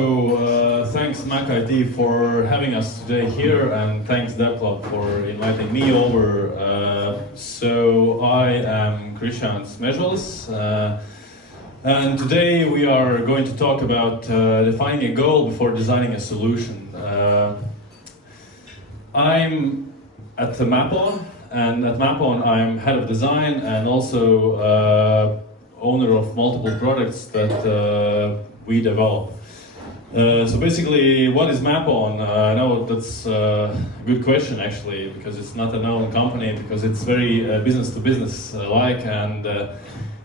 Thanks Mac IT for having us today here, and thanks DevClub for inviting me over. I am Krišjānis Mežulis, and today we are going to talk about defining a goal before designing a solution. I'm at the Mapon, and at Mapon I'm head of design and also owner of multiple products that we develop. So basically, what is Mapon? I know that's a good question actually, because it's not a known company, because it's very business to business like, and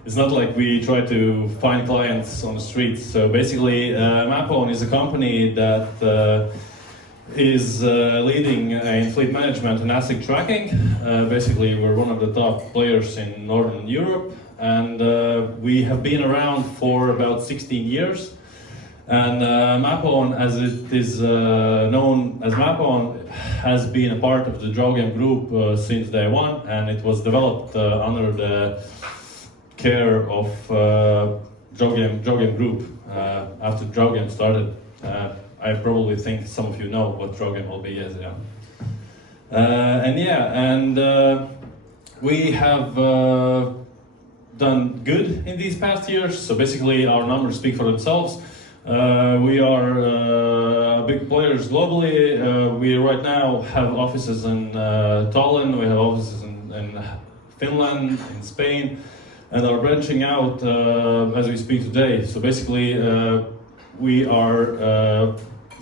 it's not like we try to find clients on the streets. So basically, Mapon is a company that is leading in fleet management and asset tracking. Basically, we're one of the top players in Northern Europe, and we have been around for about 16 years. And Mapon, as it is known as Mapon, has been a part of the Draugiem Group since day one, and it was developed under the care of Draugiem Group after Draugiem started. I probably think some of you know what Draugiem.lv is, yeah. We have done good in these past years, so basically our numbers speak for themselves. We are big players globally. We right now have offices in Tallinn, we have offices in Finland, in Spain, and are branching out as we speak today. So basically, we are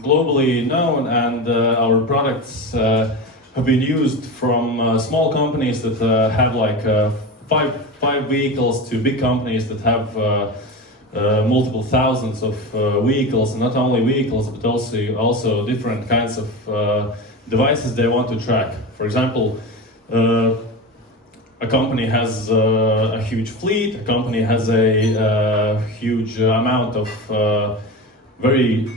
globally known, and our products have been used from small companies that have like five vehicles to big companies that have multiple thousands of vehicles, and not only vehicles, but also different kinds of devices they want to track. For example, a company has a huge fleet, a company has a huge amount of very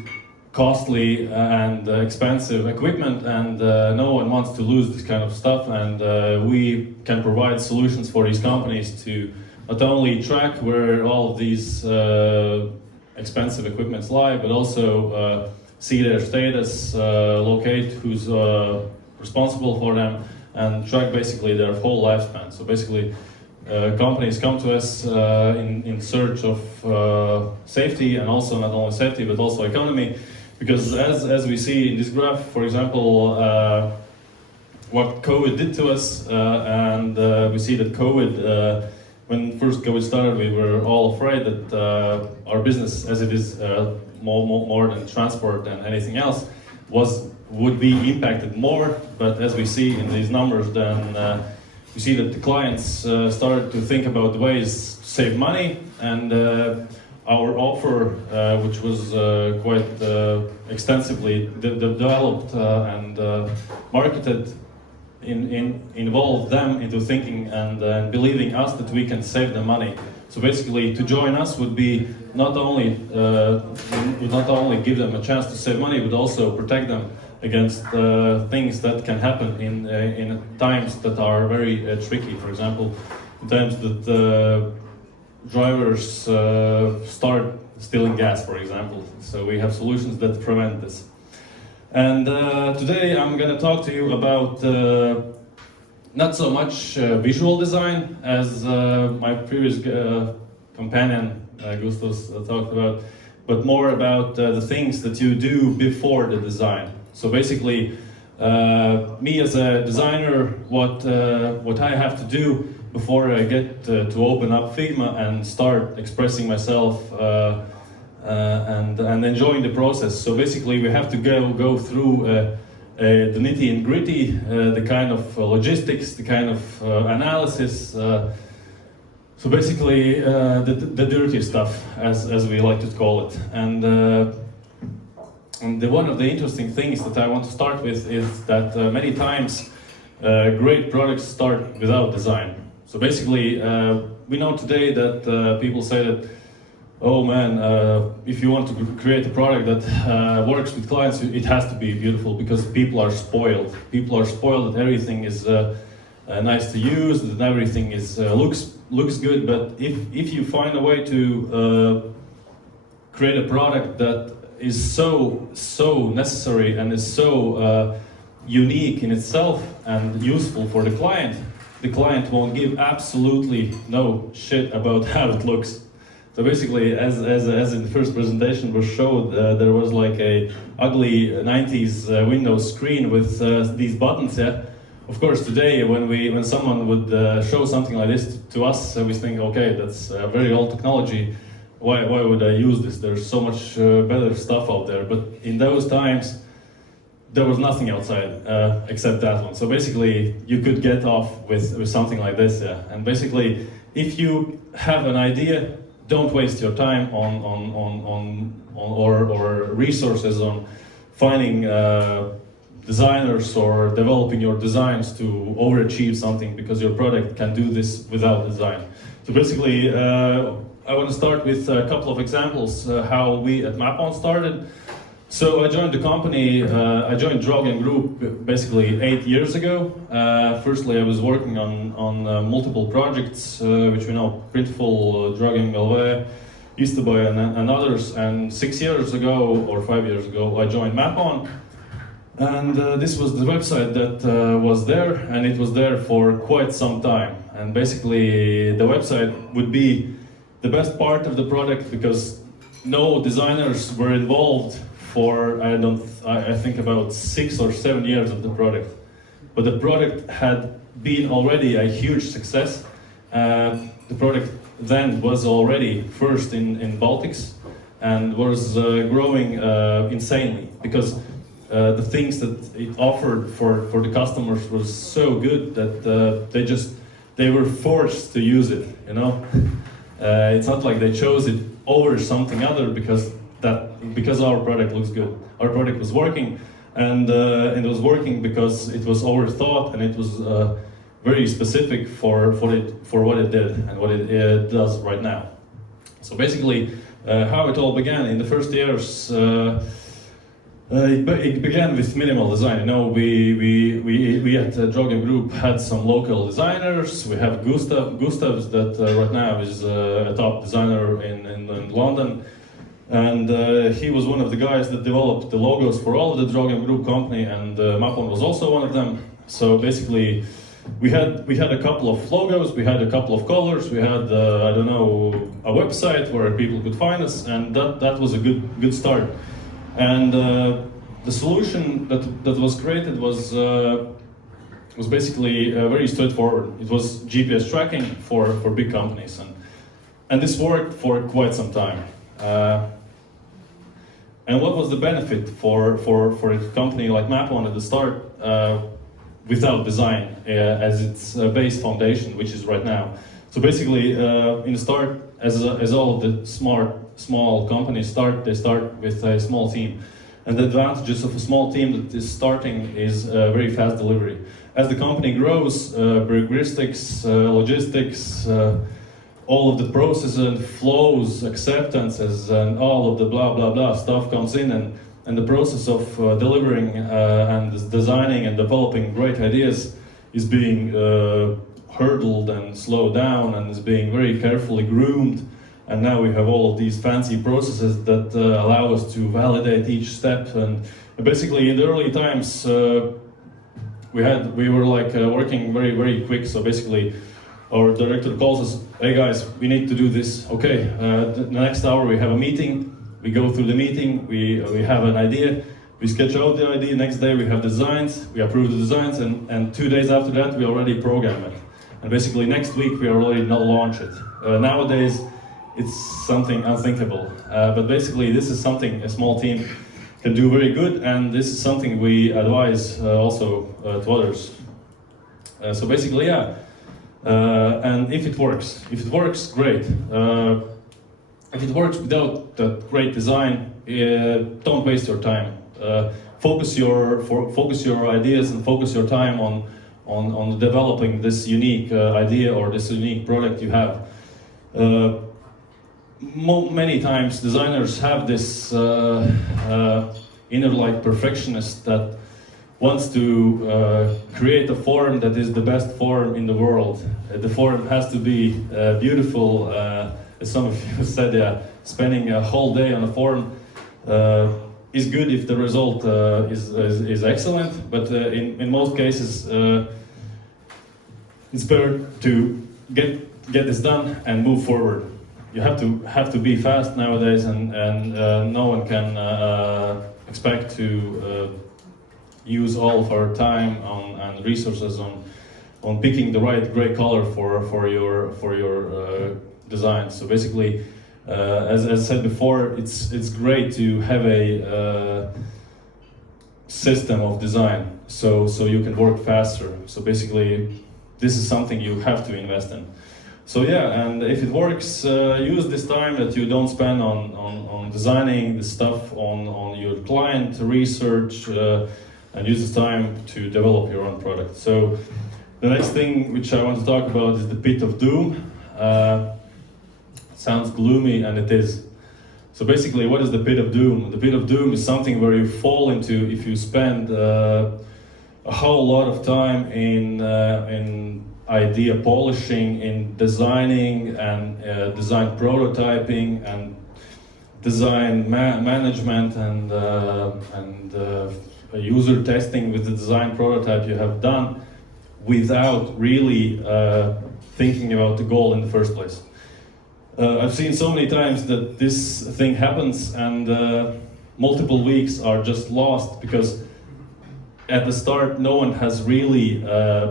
costly and expensive equipment, and no one wants to lose this kind of stuff, and we can provide solutions for these companies to not only track where all of these expensive equipments lie, but also see their status, locate who's responsible for them, and track basically their whole lifespan. So basically, companies come to us in search of safety, and also not only safety, but also economy. Because as we see in this graph, for example, what COVID did to us, and we see that COVID, when first COVID started, we were all afraid that our business, as it is more than transport than anything else, would be impacted more. But as we see in these numbers, then we see that the clients started to think about ways to save money, and our offer, which was quite extensively developed and marketed, involve them into thinking and believing us that we can save them money. So basically, to join us would be not only give them a chance to save money, but also protect them against things that can happen in times that are very tricky. For example, in times that drivers start stealing gas, for example. So we have solutions that prevent this. And today I'm going to talk to you about not so much visual design as my previous companion Gustos talked about, but more about the things that you do before the design. So basically, me as a designer, what I have to do before I get to open up Figma and start expressing myself and enjoying the process. So basically, we have to go through the nitty and gritty, the kind of logistics, the kind of analysis. So basically, the dirty stuff, as we like to call it. And one of the interesting things that I want to start with is that many times great products start without design. So basically, we know today that people say that, oh man, if you want to create a product that works with clients, it has to be beautiful, because people are spoiled. People are spoiled that everything is nice to use, that everything is looks good. But if you find a way to create a product that is so necessary and is so unique in itself and useful for the client won't give absolutely no shit about how it looks. So basically, as in the first presentation was showed, there was like a ugly 90s Windows screen with these buttons. Yeah, of course today when someone would show something like this to us, we think, okay, that's very old technology. Why would I use this? There's so much better stuff out there. But in those times, there was nothing outside except that one. So basically, you could get off with something like this. Yeah, and basically, if you have an idea, don't waste your time or resources on finding designers or developing your designs to overachieve something, because your product can do this without design. So basically, I want to start with a couple of examples how we at Mapon started. So I joined the company, I joined Draugiem Group basically 8 years ago. Firstly, I was working on multiple projects, which we know, Printful, Draugiem.lv, Easterboy and others. And 6 years ago, or 5 years ago, I joined Mapon. And this was the website that was there, and it was there for quite some time. And basically, the website would be the best part of the product, because no designers were involved for I think about 6 or 7 years of the product. But the product had been already a huge success. The product then was already first in Baltics and was growing insanely, because the things that it offered for the customers was so good that they were forced to use it, you know. It's not like they chose it over something other because our product looks good. Our product was working, and it was working because it was overthought, and it was very specific for what it did and what it does right now. So basically, how it all began in the first years, it began with minimal design. You know, we at Draugiem Group had some local designers. We have Gustavs that right now is a top designer in London. And he was one of the guys that developed the logos for all of the Draugiem Group company, and Mapon was also one of them. So basically, we had a couple of logos, we had a couple of colors, we had I don't know, a website where people could find us, and that was a good start. And the solution that was created was basically very straightforward. It was GPS tracking for big companies, and this worked for quite some time. And what was the benefit for a company like Mapon at the start without design as its base foundation, which is right now? So basically, in the start, as all of the small companies start, they start with a small team. And the advantages of a small team that is starting is very fast delivery. As the company grows, heuristics, logistics, all of the processes and flows, acceptances, and all of the blah stuff comes in, and the process of delivering and designing and developing great ideas is being hurdled and slowed down, and is being very carefully groomed. And now we have all of these fancy processes that allow us to validate each step. And basically, in the early times, we were like working very quick. So basically, our director calls us, "Hey guys, we need to do this." Okay, the next hour we have a meeting. We go through the meeting. We have an idea. We sketch out the idea. Next day we have designs. We approve the designs, and 2 days after that we already program it. And basically next week we already launch it. Nowadays it's something unthinkable. But basically this is something a small team can do very good, and this is something we advise also to others. So basically, yeah. And if it works, great. If it works without that great design, don't waste your time. Focus your ideas and focus your time on developing this unique idea or this unique product you have. Many times designers have this inner like perfectionist that wants to create a form that is the best form in the world. The form has to be beautiful. As some of you said, yeah, spending a whole day on a form is good if the result is excellent, but in most cases it's better to get this done and move forward. You have to be fast nowadays, and no one can expect to use all of our time and resources on picking the right gray color for your design. So basically, as I said before, it's great to have a system of design, so you can work faster. So basically, this is something you have to invest in. So yeah, and if it works, use this time that you don't spend on designing the stuff on your client research, and use this time to develop your own product. So the next thing which I want to talk about is the pit of doom. Sounds gloomy, and it is. So basically, what is the pit of doom? The pit of doom is something where you fall into if you spend a whole lot of time in idea polishing, in designing and design prototyping and design management and user testing with the design prototype you have done without really thinking about the goal in the first place. I've seen so many times that this thing happens and multiple weeks are just lost because at the start no one has really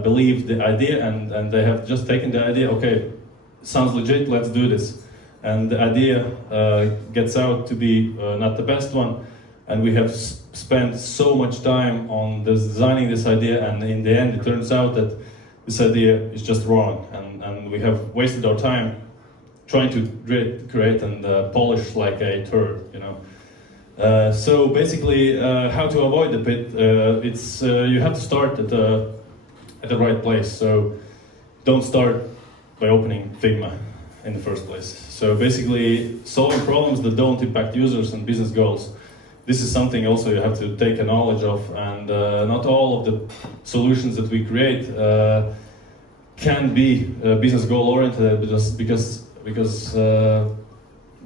believed the idea and they have just taken the idea, okay, sounds legit, let's do this. And the idea gets out to be not the best one, and we have spent so much time on designing this idea, and in the end it turns out that this idea is just wrong, and we have wasted our time trying to create and polish like a turd, you know. So basically, how to avoid the pit? It's you have to start at the right place. So don't start by opening Figma in the first place. So basically, solving problems that don't impact users and business goals. This is something also you have to take a knowledge of, and not all of the solutions that we create can be business goal oriented because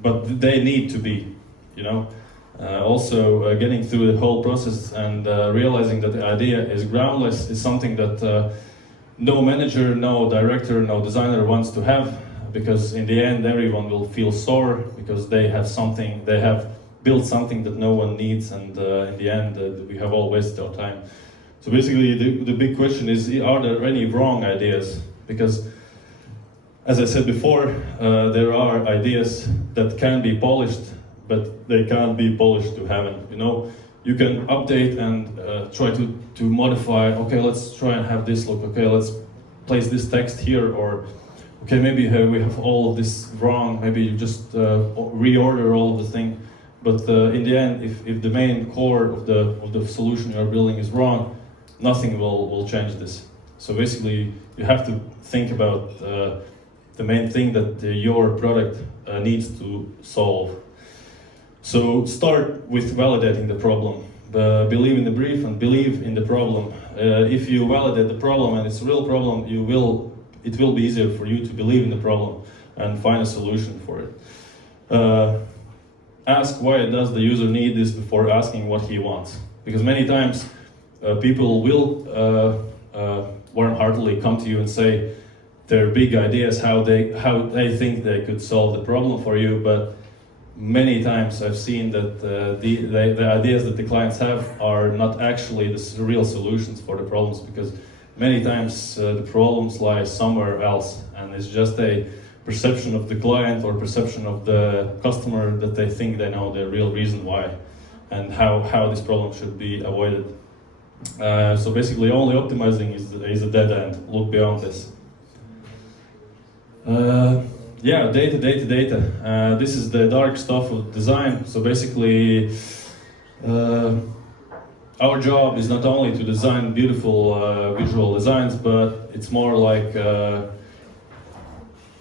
but they need to be, you know. Also, getting through the whole process and realizing that the idea is groundless is something that no manager, no director, no designer wants to have, because in the end everyone will feel sore because they have built something that no one needs, and in the end we have all wasted our time. So basically the big question is, are there any wrong ideas? Because as I said before, there are ideas that can be polished, but they can't be polished to heaven. You know, you can update and try to modify. Okay, let's try and have this look. Okay, let's place this text here, or okay, maybe we have all of this wrong. Maybe you just reorder all of the thing. But in the end, if the main core of the solution you're building is wrong, nothing will change this. So basically, you have to think about the main thing that your product needs to solve. So start with validating the problem. Believe in the brief and believe in the problem. If you validate the problem and it's a real problem, it will be easier for you to believe in the problem and find a solution for it. Ask why does the user need this before asking what he wants. Because many times people will warm-heartedly come to you and say their big ideas, how they think they could solve the problem for you, but many times I've seen that the ideas that the clients have are not actually the real solutions for the problems, because many times the problems lie somewhere else, and it's just a perception of the client or perception of the customer that they think they know the real reason why and how this problem should be avoided. So basically only optimizing is a dead end. Look beyond this. Yeah, data. This is the dark stuff of design. So basically our job is not only to design beautiful visual designs, but it's more like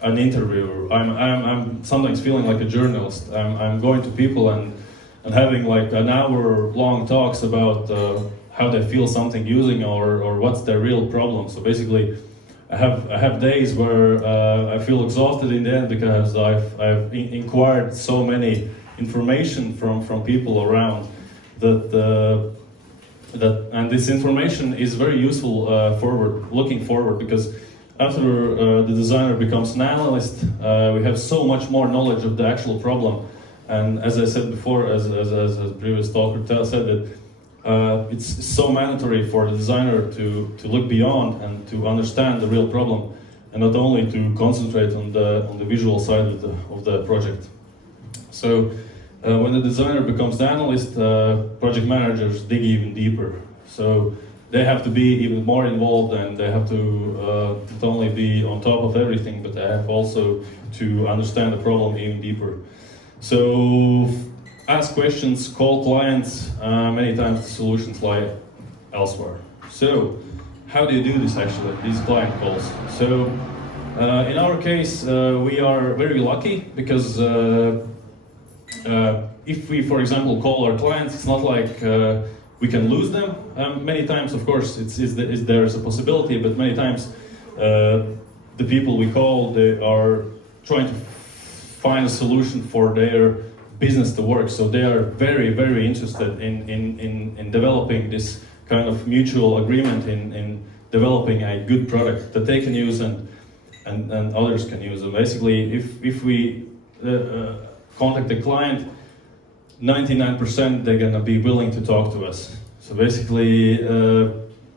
an interviewer. I'm sometimes feeling like a journalist. I'm going to people and having like an hour-long talks about how they feel something using or what's their real problem. So basically, I have days where I feel exhausted in the end because I've inquired so many information from people around and this information is very useful looking forward, because after the designer becomes an analyst, we have so much more knowledge of the actual problem. And as I said before, as a previous talker said, that it's so mandatory for the designer to look beyond and to understand the real problem, and not only to concentrate on the visual side of the project. So when the designer becomes the analyst, project managers dig even deeper. So they have to be even more involved, and they have to not only be on top of everything, but they have also to understand the problem even deeper. So ask questions, call clients, many times the solutions lie elsewhere. So how do you do this actually, these client calls? So in our case, we are very lucky, because if we, for example, call our clients, it's not like we can lose them. Many times, of course, there's a possibility, but many times the people we call, they are trying to find a solution for their business to work. So they are very, very interested in developing this kind of mutual agreement in developing a good product that they can use and others can use. And basically, if we contact the client, 99% they're gonna be willing to talk to us. So basically,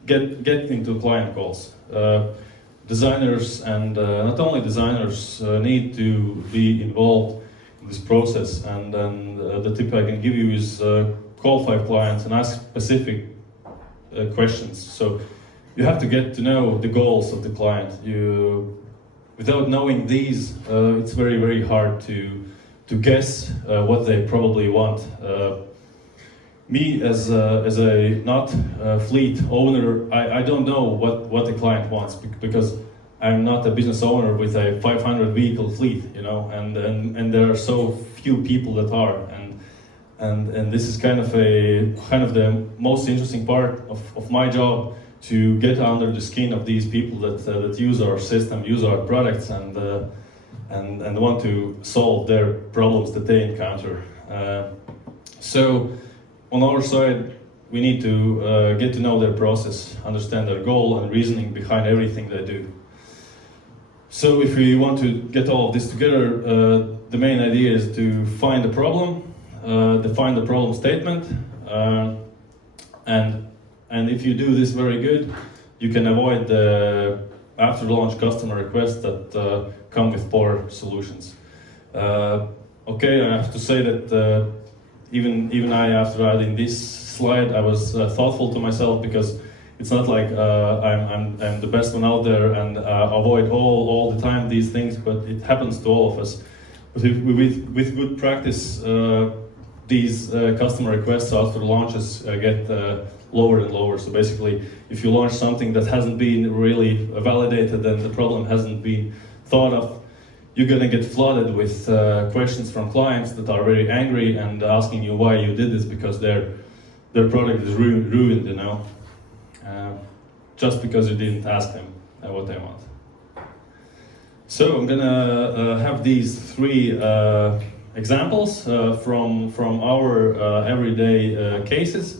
get into client calls. Designers and not only designers need to be involved in this process. And then the tip I can give you is call 5 clients and ask specific questions. So you have to get to know the goals of the client. Without knowing these, it's very, very hard to guess what they probably want. Me as a not fleet owner, I don't know what the client wants, because I'm not a business owner with a 500 vehicle fleet, you know, and there are so few people that are, and this is kind of the most interesting part of my job, to get under the skin of these people that use our system, use our products, and want to solve their problems that they encounter. So on our side, we need to get to know their process, understand their goal and reasoning behind everything they do. So if we want to get all of this together, the main idea is to find the problem, define the problem statement, and if you do this very good, you can avoid the after-launch customer requests that come with poor solutions. Okay, I have to say that even I, after adding this slide, I was thoughtful to myself, because it's not like I'm the best one out there and avoid all the time these things, but it happens to all of us. But with good practice, these customer requests after launches get lower and lower. So basically, if you launch something that hasn't been really validated and the problem hasn't been thought of, you're gonna get flooded with questions from clients that are very angry and asking you why you did this, because their product is ruined, you know, just because you didn't ask them what they want. So I'm gonna have these 3 examples from our everyday cases,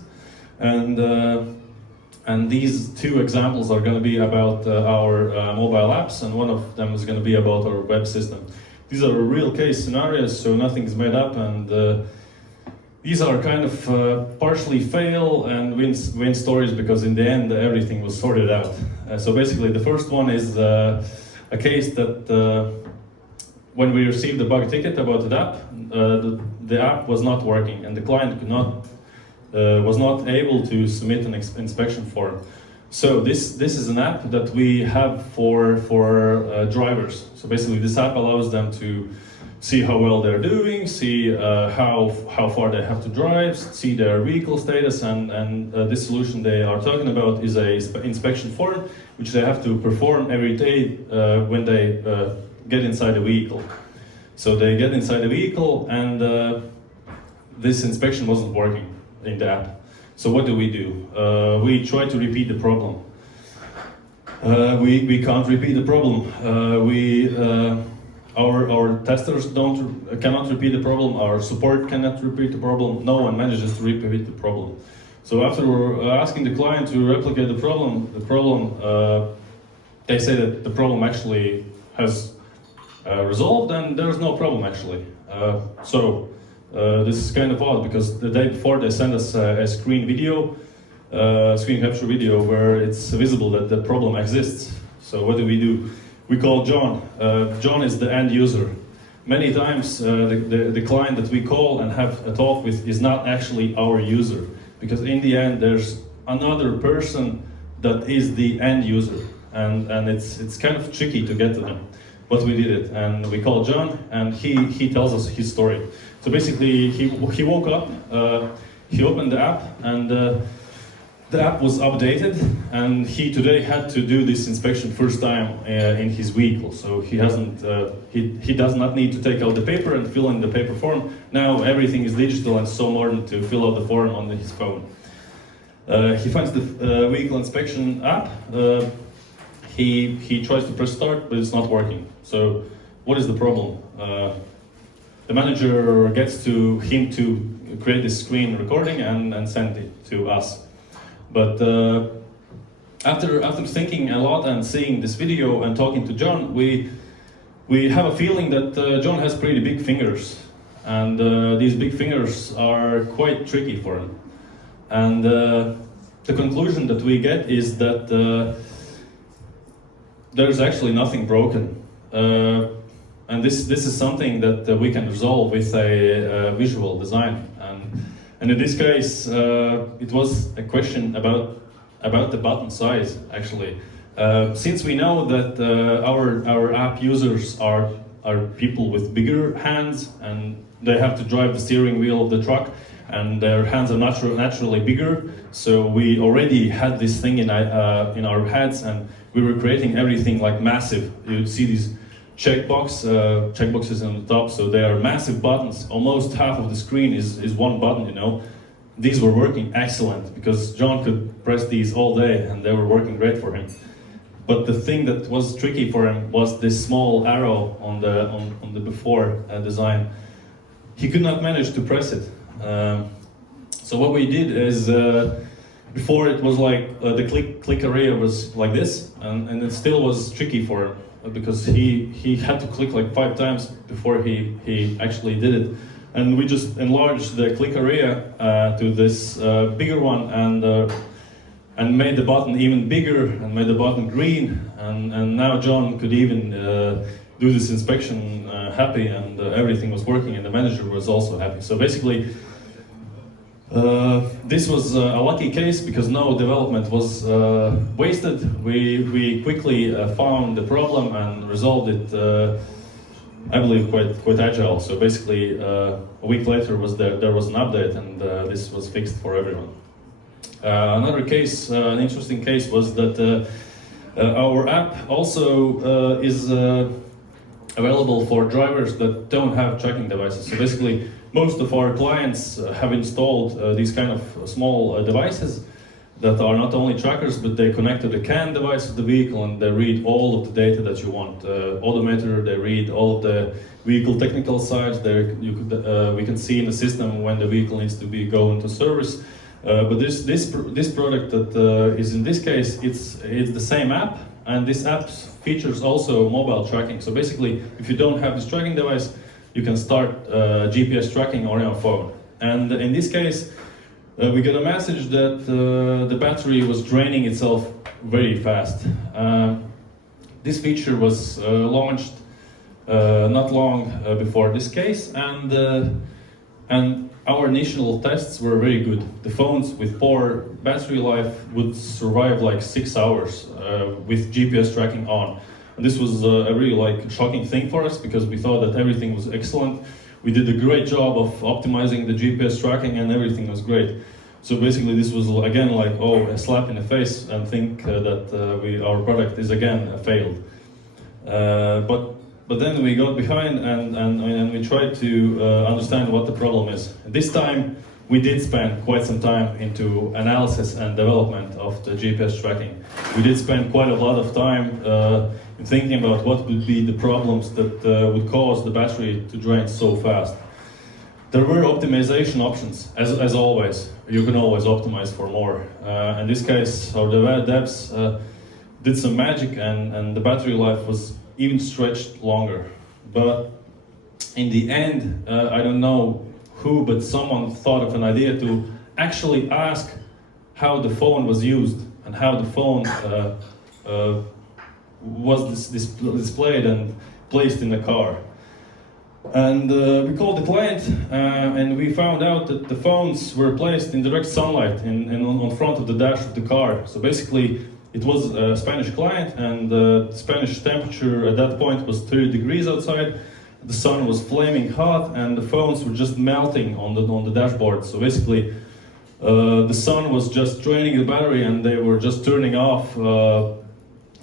and these 2 examples are going to be about our mobile apps, and one of them is going to be about our web system. These are real case scenarios, so nothing's made up, and these are kind of partially fail and win stories, because in the end everything was sorted out. So basically, the first one is a case that when we received the bug ticket about the app, the app was not working, and the client was not able to submit an inspection form. So this is an app that we have for drivers. So basically, this app allows them to see how well they're doing, see how far they have to drive, see their vehicle status, and this solution they are talking about is a inspection form, which they have to perform every day when they get inside the vehicle. So they get inside the vehicle, and this inspection wasn't working in the app. So what do? We try to repeat the problem. We can't repeat the problem. our testers cannot repeat the problem, our support cannot repeat the problem, no one manages to repeat the problem. So after asking the client to replicate the problem, they say that the problem actually has resolved and there's no problem actually. This is kind of odd because the day before they send us a screen capture video where it's visible that the problem exists. So what do? We call John. John is the end user. Many times the client that we call and have a talk with is not actually our user, because in the end there's another person that is the end user, and it's kind of tricky to get to them. But we did it, and we called John, and he tells us his story. So basically, he woke up, he opened the app, and the app was updated, and he today had to do this inspection first time in his vehicle. So he does not need to take out the paper and fill in the paper form. Now everything is digital and so modern to fill out the form on his phone. He finds the vehicle inspection app. He tries to press start, but it's not working. So what is the problem? The manager gets him to create this screen recording and send it to us. But after thinking a lot and seeing this video and talking to John, we have a feeling that John has pretty big fingers, and these big fingers are quite tricky for him. And the conclusion that we get is that there's actually nothing broken, and this is something that we can resolve with a visual design. And in this case, it was a question about the button size, actually. Since we know that our app users are people with bigger hands, and they have to drive the steering wheel of the truck, and their hands are naturally bigger, so we already had this thing in our heads, and we were creating everything like massive. You see these checkboxes on the top, so they are massive buttons. Almost half of the screen is one button, you know. These were working excellent because John could press these all day and they were working great for him. But the thing that was tricky for him was this small arrow on the before design. He could not manage to press it. So what we did is, before it was like the click area was like this, and it still was tricky for him, because he had to click like 5 times before he actually did it. And we just enlarged the click area to this bigger one, and made the button even bigger, and made the button green, and now John could even do this inspection happy, and everything was working, and the manager was also happy. So basically, this was a lucky case because no development was wasted. We quickly found the problem and resolved it, I believe, quite agile. So basically, a week later there was an update, and this was fixed for everyone. Another case, an interesting case, was that our app also is available for drivers that don't have tracking devices. So basically, most of our clients have installed these kind of small devices that are not only trackers, but they connect to the CAN device of the vehicle, and they read all of the data that you want. Odometer, they read all of the vehicle technical sides. We can see in the system when the vehicle needs to go into service. But this product that is in this case, it's the same app, and this app features also mobile tracking. So basically, if you don't have this tracking device, you can start GPS tracking on your phone. And in this case, we got a message that the battery was draining itself very fast. This feature was launched not long before this case, and our initial tests were very good. The phones with poor battery life would survive like 6 hours with GPS tracking on. And this was a really shocking thing for us, because we thought that everything was excellent. We did a great job of optimizing the GPS tracking, and everything was great. So basically, this was again a slap in the face, and think that our product is again failed. But then we got behind and we tried to understand what the problem is. This time we did spend quite some time into analysis and development of the GPS tracking. We did spend quite a lot of time in thinking about what would be the problems that would cause the battery to drain so fast. There were optimization options, as always. You can always optimize for more. In this case, our devs did some magic, and the battery life was even stretched longer. But in the end, I don't know who, but someone thought of an idea to actually ask how the phone was used and how the phone was displayed and placed in the car. And we called the client, and we found out that the phones were placed in direct sunlight on front of the dash of the car. So basically, it was a Spanish client, and the Spanish temperature at that point was 30 degrees outside. The sun was flaming hot, and the phones were just melting on the dashboard. So basically, the sun was just draining the battery, and they were just turning off.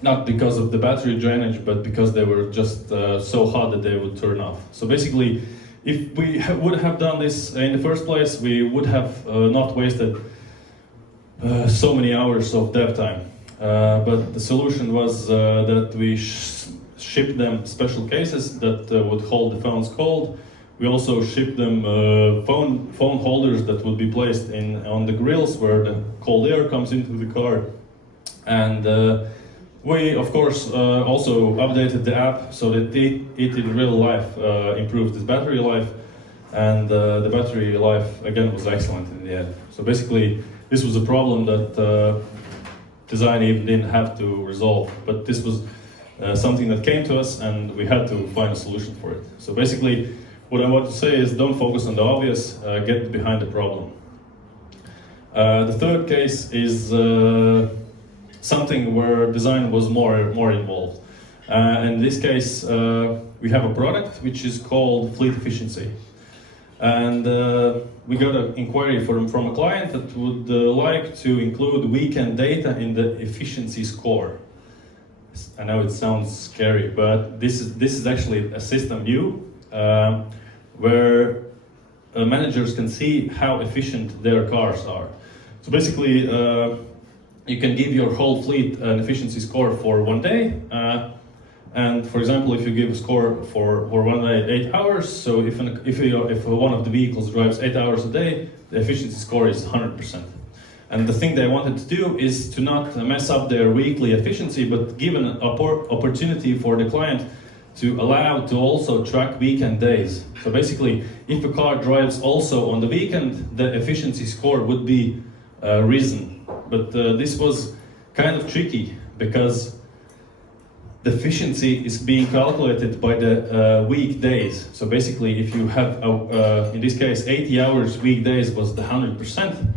Not because of the battery drainage, but because they were just so hot that they would turn off. So basically, if we would have done this in the first place, we would have not wasted so many hours of dev time. But the solution was that we shipped them special cases that would hold the phones cold. We also shipped them phone holders that would be placed on the grills where the cold air comes into the car. And we, of course, also updated the app so that it in real life improved its battery life, and the battery life again was excellent in the end. So basically, this was a problem that design even didn't have to resolve, but this was something that came to us, and we had to find a solution for it. So basically, what I want to say is don't focus on the obvious, get behind the problem. The third case is something where design was more involved. In this case, we have a product which is called fleet efficiency. And we got an inquiry from a client that would like to include weekend data in the efficiency score. I know it sounds scary, but this is actually a system view where managers can see how efficient their cars are. So basically, you can give your whole fleet an efficiency score for 1 day. And for example, if you give a score for 1 day 8 hours, so if one of the vehicles drives 8 hours a day, the efficiency score is 100%. And the thing they wanted to do is to not mess up their weekly efficiency, but give an opportunity for the client to allow to also track weekend days. So basically, if a car drives also on the weekend, the efficiency score would be risen. But this was kind of tricky because the efficiency is being calculated by the weekdays. So basically, if you have, in this case, 80 hours weekdays was the 100%.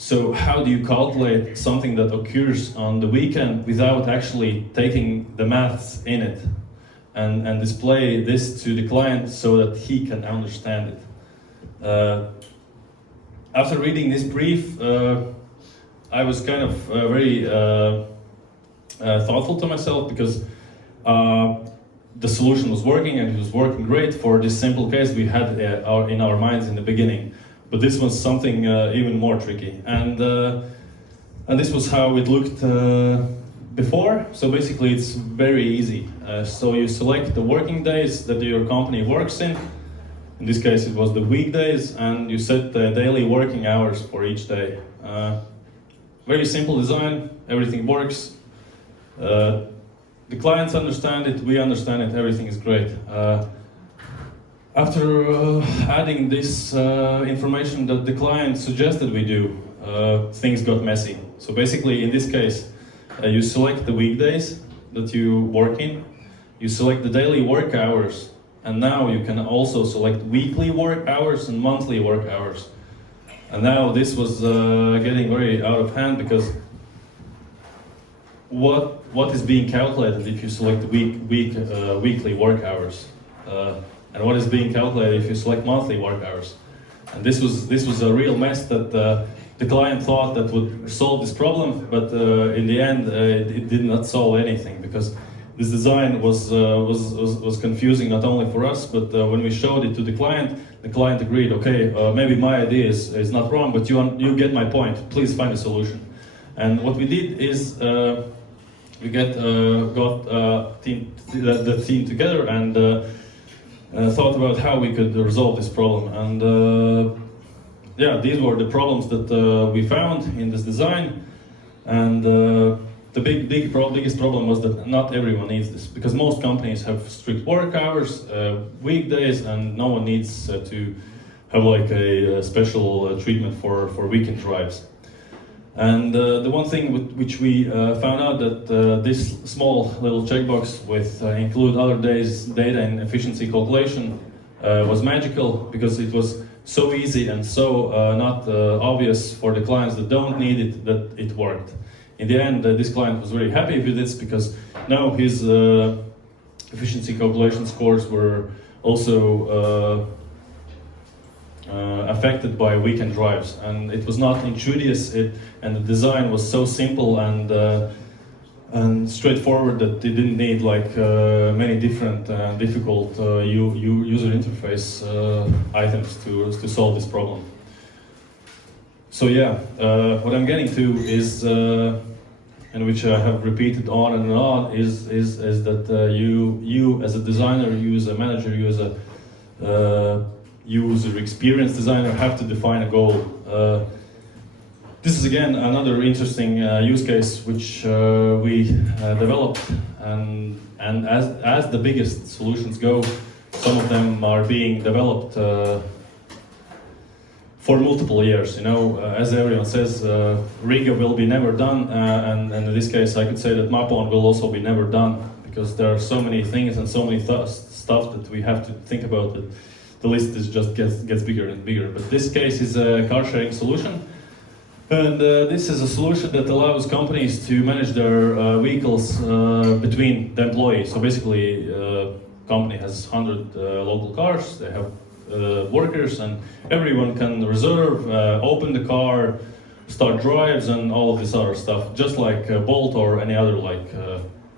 So how do you calculate something that occurs on the weekend without actually taking the maths in it and display this to the client so that he can understand it? After reading this brief, I was kind of very thoughtful to myself because the solution was working, and it was working great for this simple case we had in our minds in the beginning. But this was something even more tricky, and this was how it looked before. So basically, it's very easy. So you select the working days that your company works in. In this case, it was the weekdays, and you set the daily working hours for each day. Very simple design, everything works. The clients understand it, we understand it, everything is great. After adding this information that the client suggested we do, things got messy. So basically, in this case, you select the weekdays that you work in, you select the daily work hours, and now you can also select weekly work hours and monthly work hours. And now this was getting very out of hand because what is being calculated if you select weekly work hours, and what is being calculated if you select monthly work hours? And this was a real mess that the client thought that would solve this problem, but in the end it did not solve anything because this design was confusing not only for us, but when we showed it to the client agreed, okay, maybe my idea is not wrong, but you get my point, please find a solution. And what we did is we got the team together and thought about how we could resolve this problem. And yeah, these were the problems that we found in this design. And the biggest problem was that not everyone needs this, because most companies have strict work hours, weekdays, and no one needs to have like a special treatment for weekend drives. And the one thing which we found out that this small little checkbox with include other days data and efficiency calculation was magical, because it was so easy and so not obvious for the clients that don't need it, that it worked. In the end, this client was very happy with this, because now his efficiency calculation scores were also affected by weekend drives, and it was not intuitive, and the design was so simple and straightforward that it didn't need like many different difficult user interface items to solve this problem. So yeah, what I'm getting to is, and which I have repeated on and on, is that you as a designer, you as a manager, you as a user experience designer have to define a goal. This is again another interesting use case which we developed, and as the biggest solutions go, some of them are being developed for multiple years. You know, as everyone says, Riga will be never done, and in this case I could say that Mapon will also be never done, because there are so many things and so many stuff that we have to think about that the list just gets bigger and bigger. But this case is a car sharing solution, and this is a solution that allows companies to manage their vehicles between the employees. So basically, company has 100 local cars, they have workers, and everyone can reserve, open the car, start drives, and all of this other stuff, just like Bolt or any other like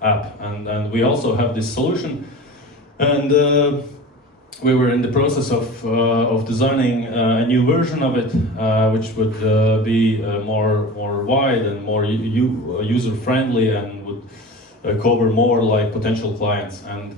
app. And we also have this solution, and we were in the process of designing a new version of it, which would be more wide and more user friendly, and would cover more like potential clients. And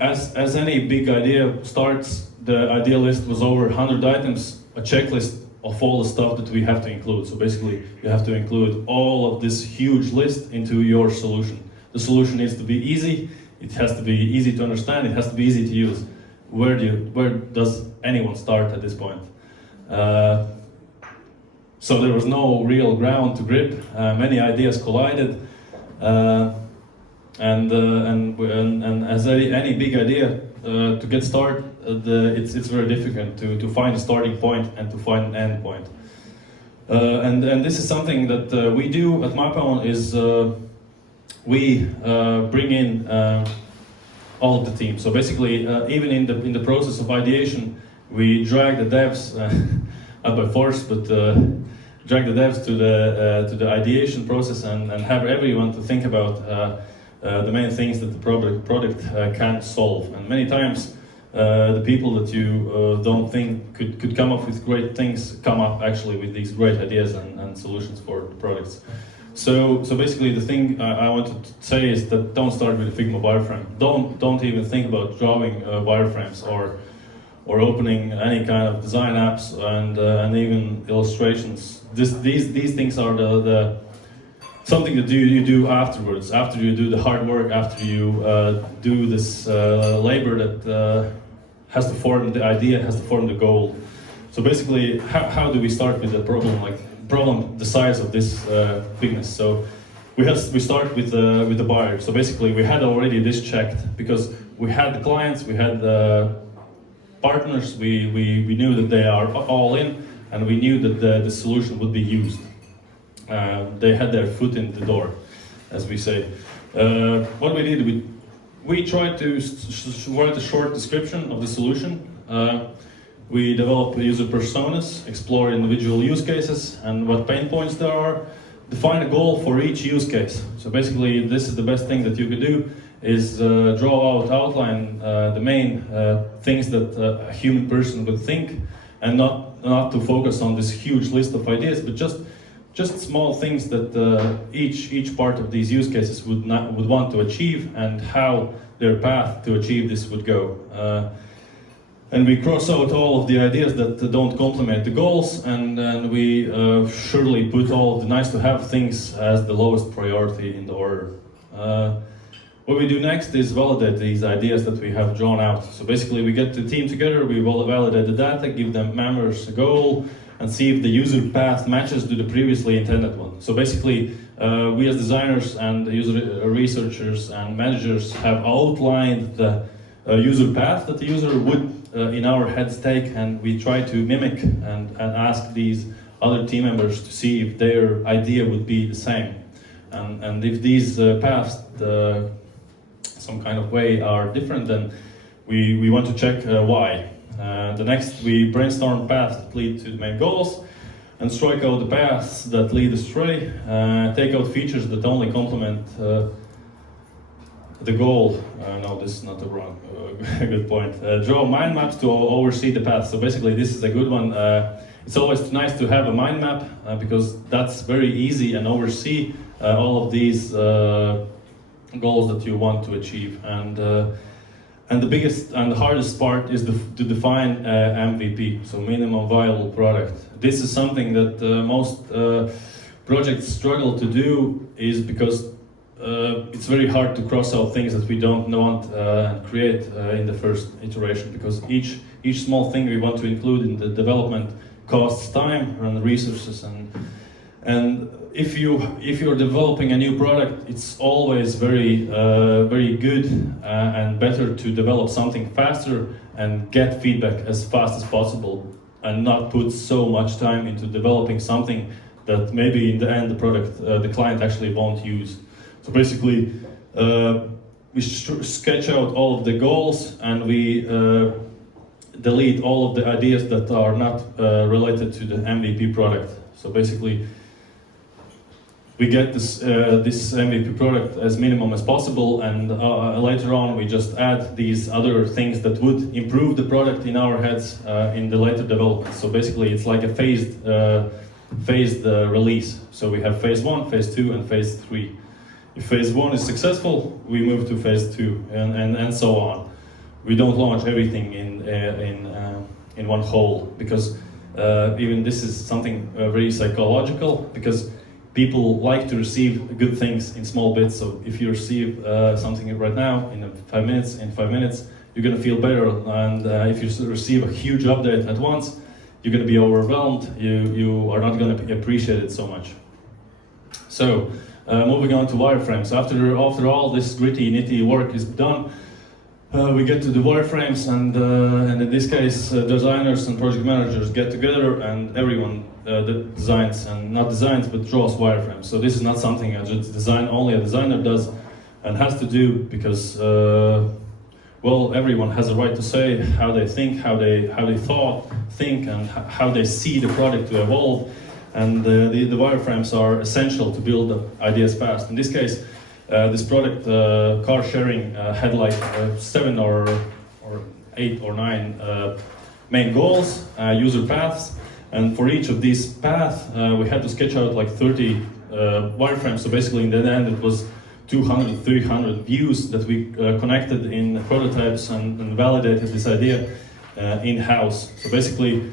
as any big idea starts, the idea list was over 100 items, a checklist of all the stuff that we have to include. So basically, you have to include all of this huge list into your solution. The solution needs to be easy. It has to be easy to understand. It has to be easy to use. Where does anyone start at this point? So there was no real ground to grip. Many ideas collided. And as any big idea, to get started, it's very difficult to find a starting point and to find an end point. And this is something that we do at Mapon, is we bring in all of the team. So basically, even in the process of ideation, we drag the devs, not by force, but drag the devs to the ideation process and have everyone to think about the main things that the product can solve. And many times, the people that you don't think could come up with great things come up actually with these great ideas and solutions for the products. So basically, the thing I wanted to say is that don't start with a Figma wireframe. Don't even think about drawing wireframes or opening any kind of design apps and even illustrations. These things are the something that you do afterwards, after you do the hard work, after you do this labor that has to form the idea, has to form the goal. So basically, how do we start with the problem, the size of this bigness? So we start with the buyer. So basically, we had already this checked, because we had the clients, we had the partners, we knew that they are all in, and we knew that the solution would be used. They had their foot in the door, as we say. What we did, we tried to write a short description of the solution. We developed user personas, explore individual use cases and what pain points there are. define a goal for each use case. So basically, this is the best thing that you could do, is outline the main things that a human person would think, and not to focus on this huge list of ideas, but just small things that each part of these use cases would want to achieve, and how their path to achieve this would go. And we cross out all of the ideas that don't complement the goals, and we surely put all of the nice to have things as the lowest priority in the order. What we do next is validate these ideas that we have drawn out. So basically we get the team together, we will validate the data, give them members a goal, and see if the user path matches to the previously intended one. So basically, we as designers and user researchers and managers have outlined the user path that the user would in our heads take, and we try to mimic and ask these other team members to see if their idea would be the same. And if these paths, some kind of way, are different, then we want to check why. The next, we brainstorm paths that lead to the main goals, and strike out the paths that lead astray, take out features that only complement the goal. No, this is not a wrong, good point. Draw mind maps to oversee the path. So basically, this is a good one. It's always nice to have a mind map, because that's very easy and oversee all of these goals that you want to achieve. And the biggest and the hardest part is to define MVP, so minimum viable product. This is something that most projects struggle to do, is because it's very hard to cross out things that we don't want and create in the first iteration, because each small thing we want to include in the development costs time and resources, and if you're developing a new product, it's always very good and better to develop something faster and get feedback as fast as possible, and not put so much time into developing something that maybe in the end the client actually won't use. So basically, we sketch out all of the goals, and we delete all of the ideas that are not related to the MVP product. So basically, we get this MVP product as minimum as possible, and later on we just add these other things that would improve the product in our heads in the later development. So basically, it's like a phased release. So we have phase 1, phase 2, and phase 3. If phase 1 is successful, we move to phase 2, and so on. We don't launch everything in one whole, because even this is something very psychological, because people like to receive good things in small bits. So if you receive something right now in 5 minutes, you're going to feel better. And if you receive a huge update at once, you're going to be overwhelmed. You are not going to appreciate it so much. So moving on to wireframes. After all this gritty, nitty work is done, we get to the wireframes, and in this case, designers and project managers get together, and everyone that designs, and not designs, but draws wireframes. So this is not something only a designer does and has to do, because well, everyone has a right to say how they think, how they think, and how they see the product to evolve. And the wireframes are essential to build the ideas fast. In this case, this product, car sharing, had like 7 or 8 or 9 main goals, user paths, and for each of these paths, we had to sketch out like 30 wireframes. So basically, in the end, it was 200, 300 views that we connected in prototypes and validated this idea in-house. So basically,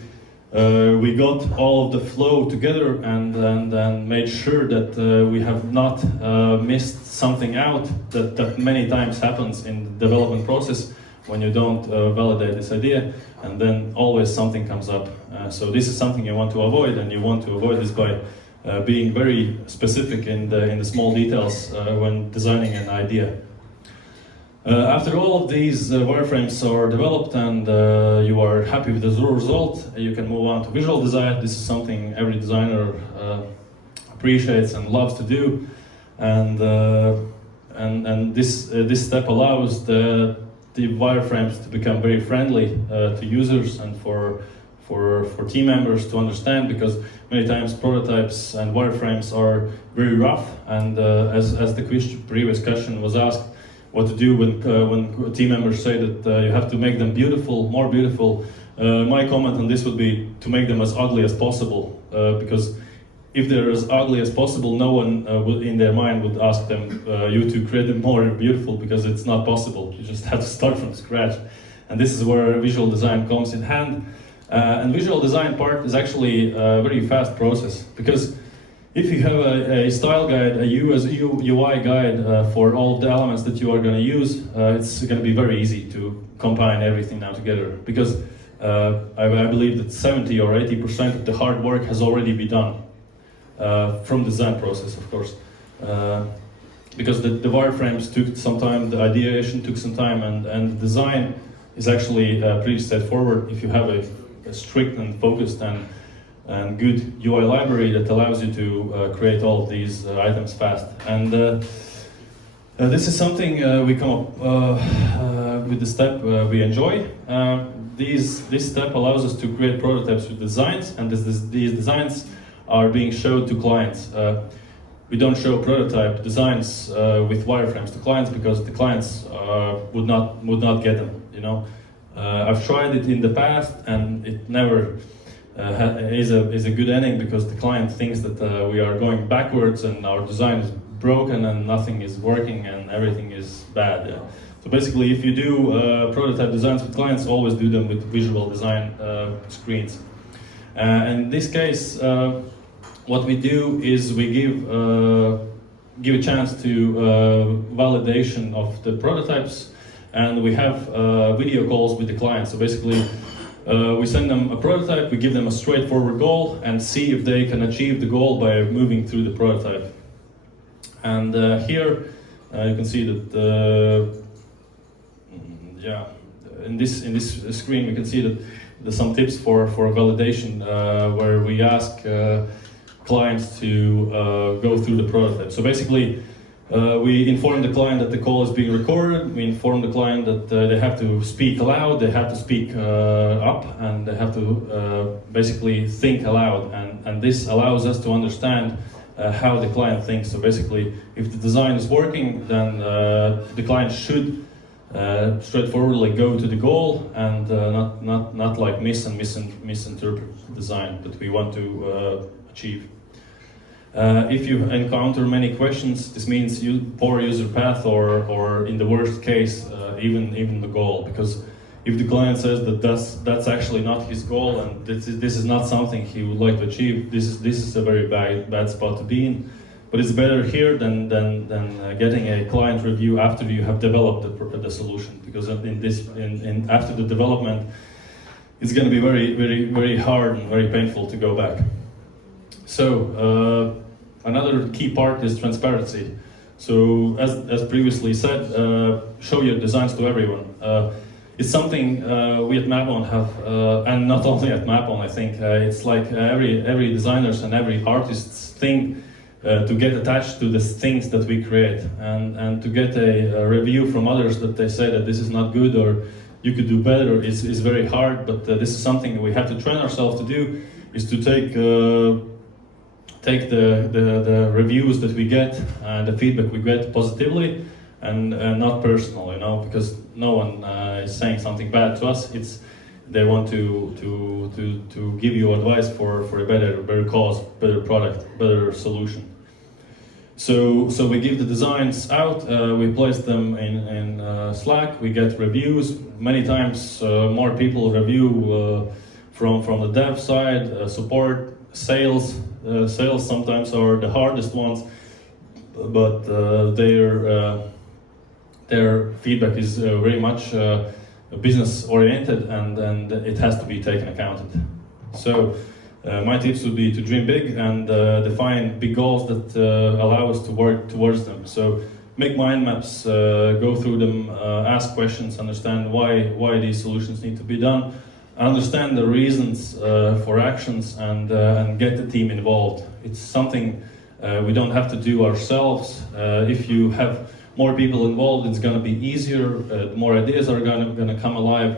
we got all of the flow together and made sure that we have not missed something out that many times happens in the development process when you don't validate this idea, and then always something comes up. So this is something you want to avoid, and you want to avoid this by being very specific in the small details when designing an idea. After all of these wireframes are developed and you are happy with the result, you can move on to visual design. This is something every designer appreciates and loves to do, and this step allows the wireframes to become very friendly to users and for for team members to understand, because many times prototypes and wireframes are very rough, and as the previous question was asked, what to do when team members say that you have to make them beautiful, more beautiful. My comment on this would be to make them as ugly as possible, because if they're as ugly as possible, no one in their mind would ask them you to create them more beautiful, because it's not possible. You just have to start from scratch, and this is where visual design comes in hand. And visual design part is actually a very fast process, because if you have a style guide, a UI guide for all of the elements that you are going to use, it's going to be very easy to combine everything now together, because I believe that 70 or 80% of the hard work has already been done from the design process, of course. Because the wireframes took some time, the ideation took some time, and the design is actually pretty straightforward if you have a strict and focused and good UI library that allows you to create all of these items fast. And this is something we come up with the step we enjoy. This step allows us to create prototypes with designs, and these designs are being showed to clients. We don't show prototype designs with wireframes to clients, because the clients would not get them. You know, I've tried it in the past, and it never is a good ending, because the client thinks that we are going backwards and our design is broken and nothing is working and everything is bad. Yeah. So basically, if you do prototype designs with clients, always do them with visual design screens. In this case, what we do is we give a chance to validation of the prototypes, and we have video calls with the client. So basically, we send them a prototype, we give them a straightforward goal, and see if they can achieve the goal by moving through the prototype. And here you can see that, in this screen we can see that there's some tips for validation, where we ask clients to go through the prototype. So basically, we inform the client that the call is being recorded. We inform the client that they have to speak aloud, they have to speak up, and they have to basically think aloud. And this allows us to understand how the client thinks. So basically, if the design is working, then the client should straightforwardly go to the goal, and not like misinterpret the design that we want to achieve. If you encounter many questions, this means poor user path, or in the worst case, even the goal. Because if the client says that that's actually not his goal, and this is not something he would like to achieve, this is a very bad spot to be in. But it's better here than getting a client review after you have developed the solution, because after the development, it's going to be very, very, very hard and very painful to go back. So another key part is transparency. So as previously said, show your designs to everyone. It's something we at Mapon have, and not only at Mapon, I think. It's like every designer's and every artist's thing to get attached to the things that we create, and to get a review from others that they say that this is not good or you could do better is very hard. But this is something we have to train ourselves to do, is to take the reviews that we get and the feedback we get positively and not personal, you know, because no one is saying something bad to us. They want to give you advice for a better cause, better product, better solution. So we give the designs out, we place them in Slack, we get reviews. Many times more people review from the dev side, support, sales. Sales sometimes are the hardest ones, but their feedback is very much business oriented, and it has to be taken accounted. So my tips would be to dream big and define big goals that allow us to work towards them. So make mind maps, go through them, ask questions, understand why these solutions need to be done, understand the reasons for actions, and get the team involved. It's something we don't have to do ourselves. If you have more people involved, it's going to be easier, more ideas are going to come alive,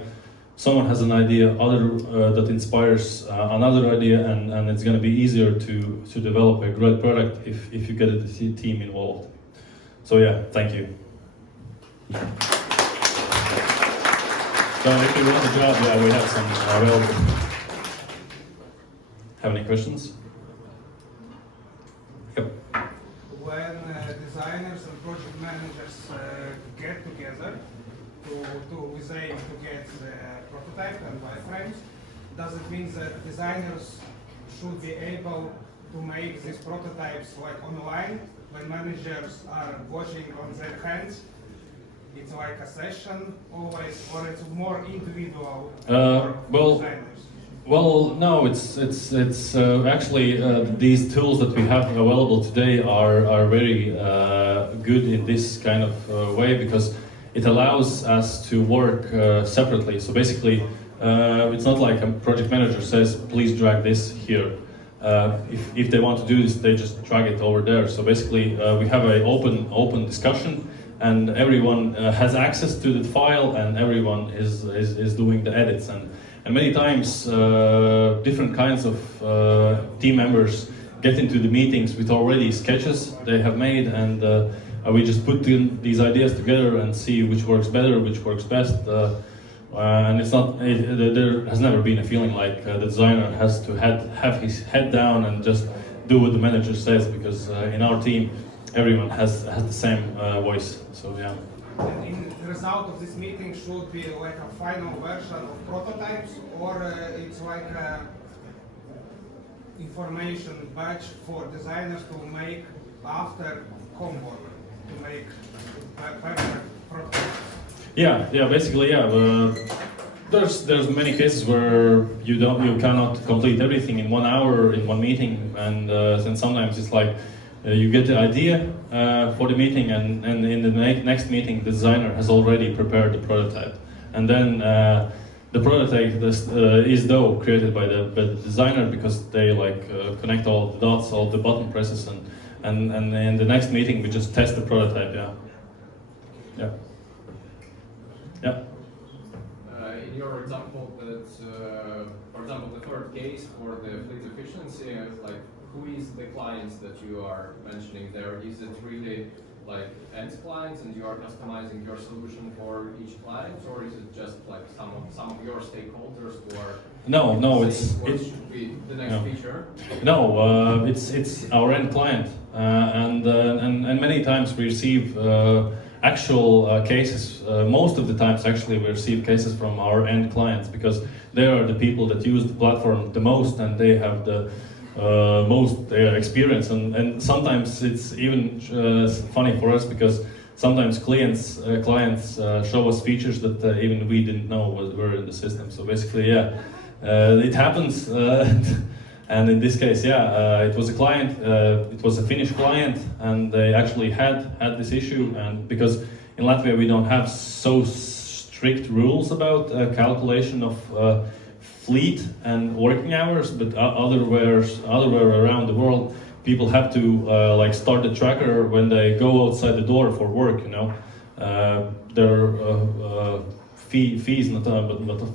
someone has an idea that inspires another idea, and it's going to be easier to develop a great product if you get the team involved. So yeah, thank you. So if you want a job, yeah, we have some available. Have any questions? Yep. When designers and project managers get together with aim to get the prototype and wireframes, does it mean that designers should be able to make these prototypes like online when managers are watching on their hands? It's like a session always, or it's more individual for designers? Well, no, it's actually these tools that we have available today are very good in this kind of way, because it allows us to work separately. So basically, it's not like a project manager says, please drag this here. If they want to do this, they just drag it over there. So basically, we have an open discussion, and everyone has access to the file, and everyone is doing the edits. And many times, different kinds of team members get into the meetings with already sketches they have made, and we just put these ideas together and see which works better, which works best. And it's not. There has never been a feeling like the designer has to have his head down and just do what the manager says, because in our team, everyone has the same voice. So yeah. And in the result of this meeting should be like a final version of prototypes, or it's like a information batch for designers to make after homework, to make better prototypes. Yeah, basically, yeah. There's many cases where you cannot complete everything in 1 hour in one meeting, and then sometimes it's like you get the idea for the meeting, and in the next meeting the designer has already prepared the prototype, and then the prototype is though created by the designer, because they connect all the dots, all the button presses, and in the next meeting we just test the prototype. Yeah. In your example, for example, the third case for the fleet efficiency, like, who is the clients that you are mentioning there? Is it really like end clients, and you are customizing your solution for each client, or is it just like some of your stakeholders who are? No, it should be the next feature. No, it's our end client, and many times we receive actual cases. Most of the times, actually, we receive cases from our end clients, because they are the people that use the platform the most, and they have the most experience. And sometimes it's even funny for us, because sometimes clients show us features that even we didn't know were in the system. So basically, yeah, it happens. And in this case, yeah, it was a client, it was a Finnish client, and they actually had this issue. And because in Latvia we don't have so strict rules about calculation of fleet and working hours, but otherwhere around the world, people have to start the tracker when they go outside the door for work. You know, their fees, not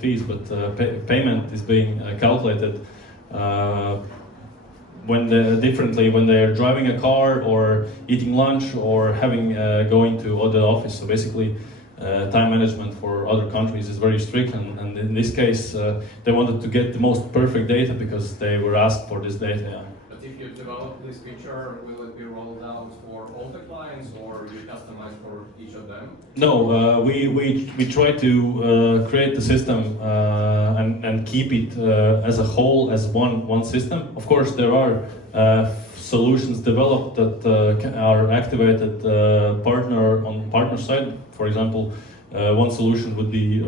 fees, but payment is being calculated. When they're driving a car or eating lunch or going to the office. So basically, time management for other countries is very strict, and in this case, they wanted to get the most perfect data because they were asked for this data. Yeah. But if you develop this feature, will it be rolled out for all the clients, or you customize for each of them? No, we try to create the system and keep it as a whole, as one system. Of course, there are solutions developed that are activated on partner side. For example, one solution would be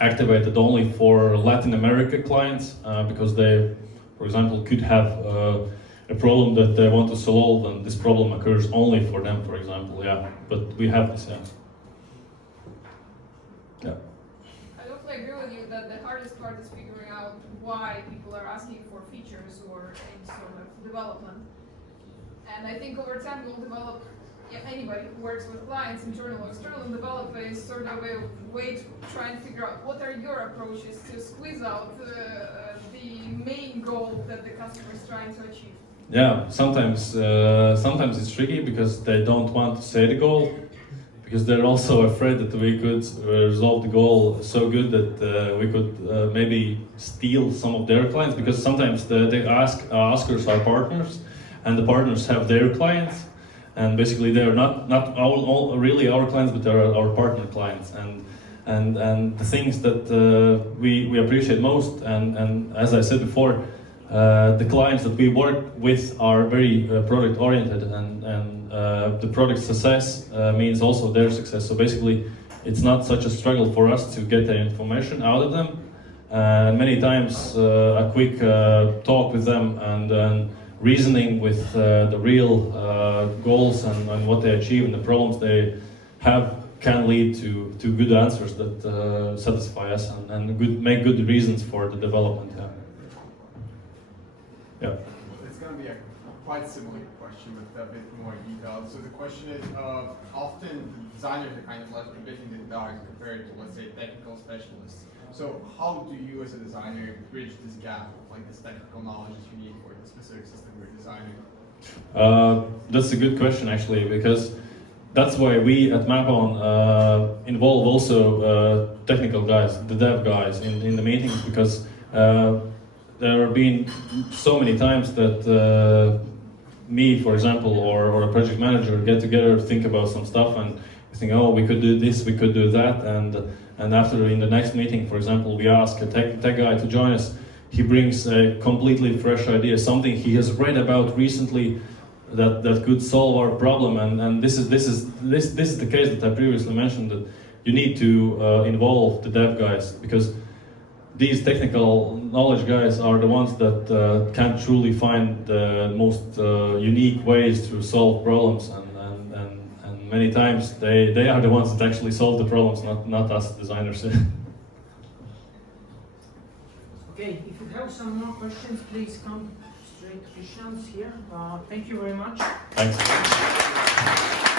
activated only for Latin America clients, because they, for example, could have a problem that they want to solve, and this problem occurs only for them, for example. Yeah, but we have this. Yeah. I totally agree with you that the hardest part is figuring out why people are asking for features or any sort of development. And I think over time we'll develop anybody who works with clients, internal or external, develop a sort of a way to try and figure out what are your approaches to squeeze out the main goal that the customer is trying to achieve. Yeah, sometimes it's tricky because they don't want to say the goal, because they're also afraid that we could resolve the goal so good that we could maybe steal some of their clients, because sometimes they askers are partners, and the partners have their clients, and basically they're not really our clients, but they're our partner clients, and the things that we appreciate most, and as I said before, the clients that we work with are very product oriented, and the product success means also their success. So basically, it's not such a struggle for us to get the information out of them. Many times, a quick talk with them and reasoning with the real goals and what they achieve and the problems they have can lead to good answers that satisfy us and make good reasons for the development. Yeah. It's going to be a quite similar question with a bit more detail. So the question is, often the designers are kind of left a bit in the dark compared to, let's say, technical specialists. So how do you as a designer bridge this gap of like this technical knowledge that you need for the specific system you're designing? That's a good question actually, because that's why we at Mapon involve also technical guys, the dev guys in the meetings, because there have been so many times that me, for example, or a project manager get together, think about some stuff, and we think, oh, we could do this, we could do that, and after in the next meeting, for example, we ask a tech guy to join us. He brings a completely fresh idea, something he has read about recently that could solve our problem, and this is the case that I previously mentioned, that you need to involve the dev guys, because these technical knowledge guys are the ones that can truly find the most unique ways to solve problems, and many times they are the ones that actually solve the problems, not us designers. Okay, if you have some more questions, please come straight to Krišjānis here. Thank you very much. Thanks.